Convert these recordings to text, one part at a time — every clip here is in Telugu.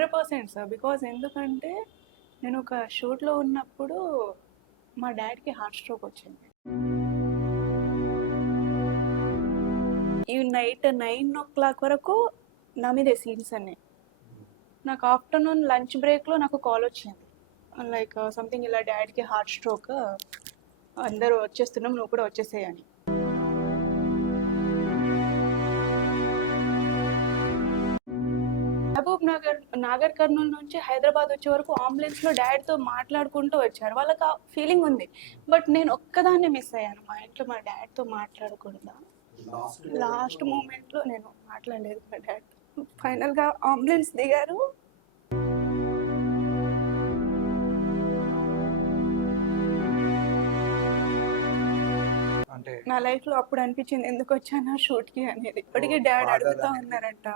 100% సార్. బికాజ్ ఎందుకంటే నేను ఒక షూట్‌లో ఉన్నప్పుడు మా డ్యాడ్‌కి హార్ట్ స్ట్రోక్ వచ్చింది. ఈ నైట్ 9:00 వరకు నా మీదే సీన్స్ అన్నీ. నాకు ఆఫ్టర్‌నూన్ లంచ్ బ్రేక్‌లో నాకు కాల్ వచ్చింది. లైక్ సంథింగ్ ఇలా డ్యాడ్‌కి హార్ట్ స్ట్రోక్, అందరూ వచ్చేస్తున్నాం, నువ్వు కూడా వచ్చేసేయ్ అని. మహబూబ్ నగర్, నాగర్ కర్నూల్ నుంచి హైదరాబాద్ వచ్చే వరకు అంబులెన్స్‌లో డ్యాడ్‌తో మాట్లాడుకుంటూ వచ్చారు. వాళ్ళకి ఆ ఫీలింగ్ ఉంది. బట్ నేను ఒక్కదాన్నే మిస్ అయ్యాను. మా ఇంట్లో మా డ్యాడ్‌తో మాట్లాడకుండా. లాస్ట్ మూమెంట్‌లో నేను మాట్లాడలేదు మా డ్యాడ్‌తో. ఫైనల్‌గా అంబులెన్స్ దిగారు. అంటే నా లైఫ్‌లో అప్పుడు అనిపించింది ఎందుకొచ్చానా షూట్‌కి అనేది. ఇప్పటికి డ్యాడ్ ఫాదర్ అడుగుతా అనేది ఉన్నారంట.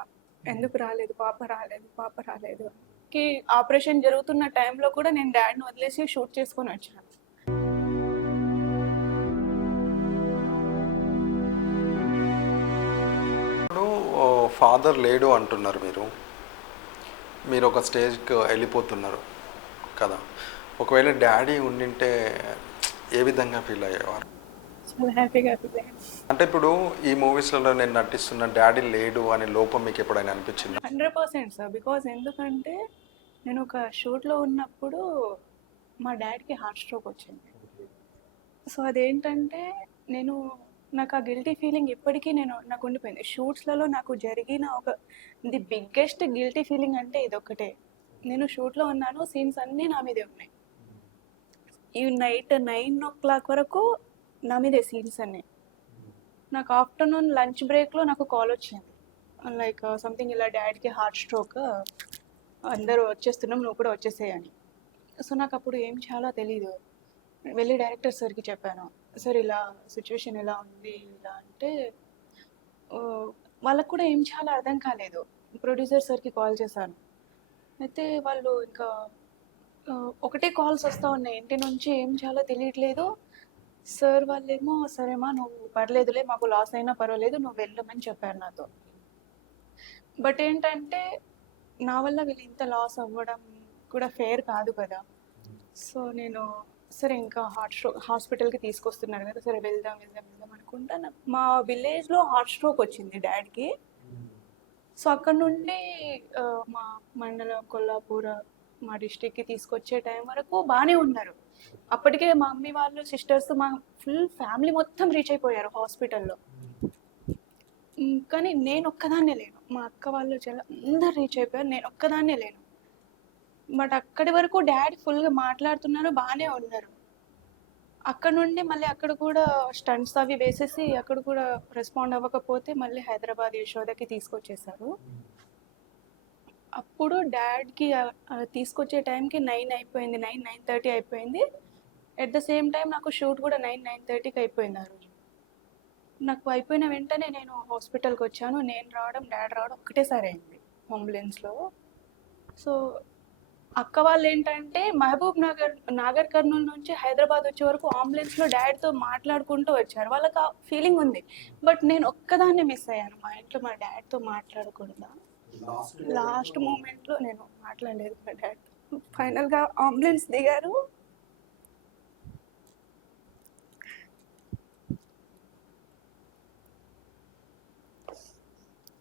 ఎందుకు రాలేదు, పాప రాలేదు, పాప రాలేదు అని. కి ఆపరేషన్ జరుగుతున్న టైంలో కూడా నేను డ్యాడ్‌ని వదిలేసి షూట్ చేసుకొని వచ్చాను. ఇప్పుడు ఫాదర్ లేడు అంటున్నారు మీరు. మీరు ఒక స్టేజ్కి వెళ్ళిపోతున్నారు కదా. ఒకవేళ డాడీ ఉండింటే ఏ విధంగా ఫీల్ అయ్యేవారు? చాలా హ్యాపీగా ఫీల్ అయ్యాను. అంటే ఇప్పుడు ఈ మూవీస్లలో నేను నటిస్తున్న డాడీ లేడు అనే లోపం మీకు ఎప్పుడైనా అనిపించిందా? 100% సార్. బికాజ్ ఎందుకంటే నేను ఒక షూట్‌లో ఉన్నప్పుడు మా డాడ్‌కి హార్ట్ స్ట్రోక్ వచ్చింది. సో అదేంటంటే నేను నాకు ఆ గిల్టీ ఫీలింగ్ ఇప్పటికీ నాకు ఉండిపోయింది. షూట్స్‌లలో నాకు జరిగిన ది బిగ్గెస్ట్ గిల్టీ ఫీలింగ్ అంటే ఇదొక్కటే. నేను షూట్‌లో ఉన్నాను. సీన్స్ అన్నీ నా మీదే ఉన్నాయి. ఈ నైట్ 9:00 వరకు నా మీదే సీన్స్ అన్నీ. నాకు ఆఫ్టర్‌నూన్ లంచ్ బ్రేక్‌లో నాకు కాల్ వచ్చింది. లైక్ సంథింగ్ ఇలా డాడ్‌కి హార్ట్ స్ట్రోక్, అందరూ వచ్చేస్తున్నాం, నువ్వు కూడా వచ్చేసేయ్ అని. సో నాకప్పుడు ఏం చేయాలో తెలీదు. వెళ్ళి డైరెక్టర్ సార్‌కి చెప్పాను. సార్ ఇలా సిట్యుయేషన్ ఇలా ఉంది ఇలా అంటే వాళ్ళకి కూడా ఏం చేయాలో అర్థం కాలేదు. ప్రొడ్యూసర్ సార్‌కి కాల్ చేశాను. అయితే వాళ్ళు ఇంకా ఒకటే కాల్స్ వస్తా ఉన్నాయి. ఇంటి నుంచి ఏం చేయాలో తెలియట్లేదు. సార్ వాళ్ళేమో సరేమా నువ్వు పర్లేదులే, మాకు లాస్ అయినా పర్వాలేదు, నువ్వు వెళ్ళమని చెప్పారు నాతో. బట్ ఏంటంటే నా వల్ల వీళ్ళు ఇంత లాస్ అవ్వడం కూడా ఫెయిర్ కాదు కదా. సో నేను సరే ఇంకా హాస్పిటల్కి తీసుకొస్తున్నారు కదా, సరే వెళ్దాం వెళ్దాం వెళ్దాం అనుకుంటా. మా విలేజ్లో హార్ట్ స్ట్రోక్ వచ్చింది డాడ్కి. సో అక్కడ నుండి మా మండలం కొల్లాపూర్, మా డిస్టిక్కి తీసుకొచ్చే టైం వరకు బాగానే ఉన్నారు. అప్పటికే మా మమ్మీ వాళ్ళు, సిస్టర్స్, మా ఫుల్ ఫ్యామిలీ మొత్తం రీచ్ అయిపోయారు హాస్పిటల్లో. కానీ నేను ఒక్కదాన్నే లేను. మా అక్క వాళ్ళు అందరు రీచ్ అయిపోయారు, నేను ఒక్కదాన్నే లేను. బట్ అక్కడి వరకు డాడీ ఫుల్గా మాట్లాడుతున్నారు, బాగానే ఉన్నారు. అక్కడ నుండి మళ్ళీ అక్కడ కూడా స్టంట్స్ అవి వేసేసి అక్కడ కూడా రెస్పాండ్ అవ్వకపోతే మళ్ళీ హైదరాబాద్ యశోదకి తీసుకొచ్చేసారు. అప్పుడు డాడ్కి తీసుకొచ్చే టైంకి 9 అయిపోయింది, 9:30 అయిపోయింది. ఎట్ ద సేమ్ టైం నాకు షూట్ కూడా 9:30కి అయిపోయింది ఆ రోజు. నాకు అయిపోయిన వెంటనే నేను హాస్పిటల్కి వచ్చాను. నేను రావడం, డాడ్ రావడం ఒకటేసారి అయింది అంబులెన్స్లో. సో అక్క వాళ్ళు ఏంటంటే మహబూబ్ నగర్, నాగర్ కర్నూల్ నుంచి హైదరాబాద్ వచ్చే వరకు అంబులెన్స్‌లో డ్యాడ్‌తో మాట్లాడుకుంటూ వచ్చారు. వాళ్ళకి ఆ ఫీలింగ్ ఉంది. బట్ నేను ఒక్కదాన్నే మిస్ అయ్యాను. మా ఇంట్లో మా డ్యాడ్‌తో మాట్లాడకుండా. లాస్ట్ మూమెంట్‌లో నేను మాట్లాడలేదు మా డ్యాడ్‌తో. ఫైనల్‌గా అంబులెన్స్ దిగారు.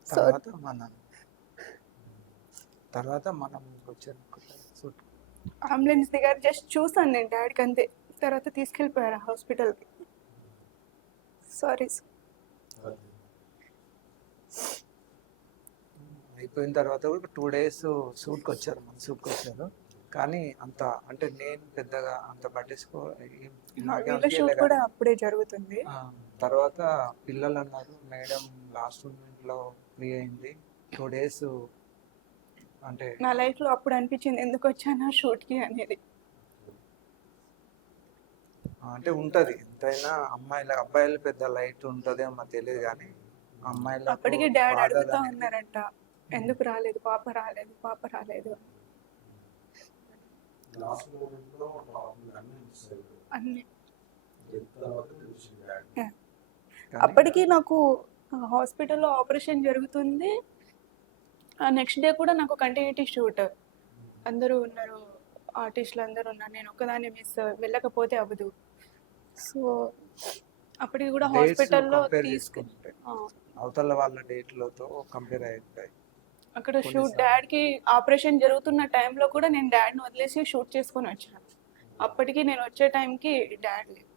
సో తర్వాత మనం వచ్చాను షూట్. అంబులెన్స్ దిగారు. జస్ట్ చూసాను నేను డాడీకి అంతే. తర్వాత తీసుకెళ్ళిపోయారు హాస్పిటల్‌కి. Sorry sir. అయిపోయిన తర్వాత కూడా 2 days షూట్కి వచ్చారు, మన షూట్కి వచ్చారు. కానీ అంత అంటే నేను పెద్దగా అంత పట్టించుకో నాకేం వీళ్ళ షూట్ కూడా అప్పుడే జరుగుతుంది. తర్వాత పిల్లలు అన్నారు మేడం లాస్ట్ మూమెంట్లో ఫ్రీ అయింది 2 days. అంటే నా లైఫ్లో అప్పుడు అనిపించింది ఎందుకు వచ్చానా షూట్‌కి అనేది. అంటే ఉంటుంది ఎంతైనా అబ్బాయిలు పెద్ద లైట్ ఉంటుంది అమ్మ తెలియదు, కానీ అమ్మాయిలకు అప్పటికి డాడ్ father అడుగుతా అనేది ఉన్నారంట, ఎందుకు రాలేదు, పాప రాలేదు, పాప రాలేదు అని. అన్ని అప్పటికి నాకు హాస్పిటల్లో ఆపరేషన్ జరుగుతుంది. నెక్స్ట్ డే కూడా నాకు కంటిన్యూటీ షూట్, అందరూ ఉన్నారు, ఆర్టిస్టులు అందరూ ఉన్నారు, నేను ఒక్కదాన్ని మిస్, వెళ్ళకపోతే అవ్వదు. సో అప్పటికి కూడా డేట్స్ హాస్పిటల్లో కంపేర్ తీసుకుని చేసుకుంటే అవతల వాళ్ళ డేట్లతో కంపేర్ అయి ఉంటాయి. అక్కడ షూట్ కొన్నిసార్లు. డాడ్కి ఆపరేషన్ జరుగుతున్న టైంలో కూడా నేను డాడ్ని వదిలేసి షూట్ చేసుకొని వచ్చాను. అప్పటికి నేను వచ్చే టైంకి డాడ్ లేదు.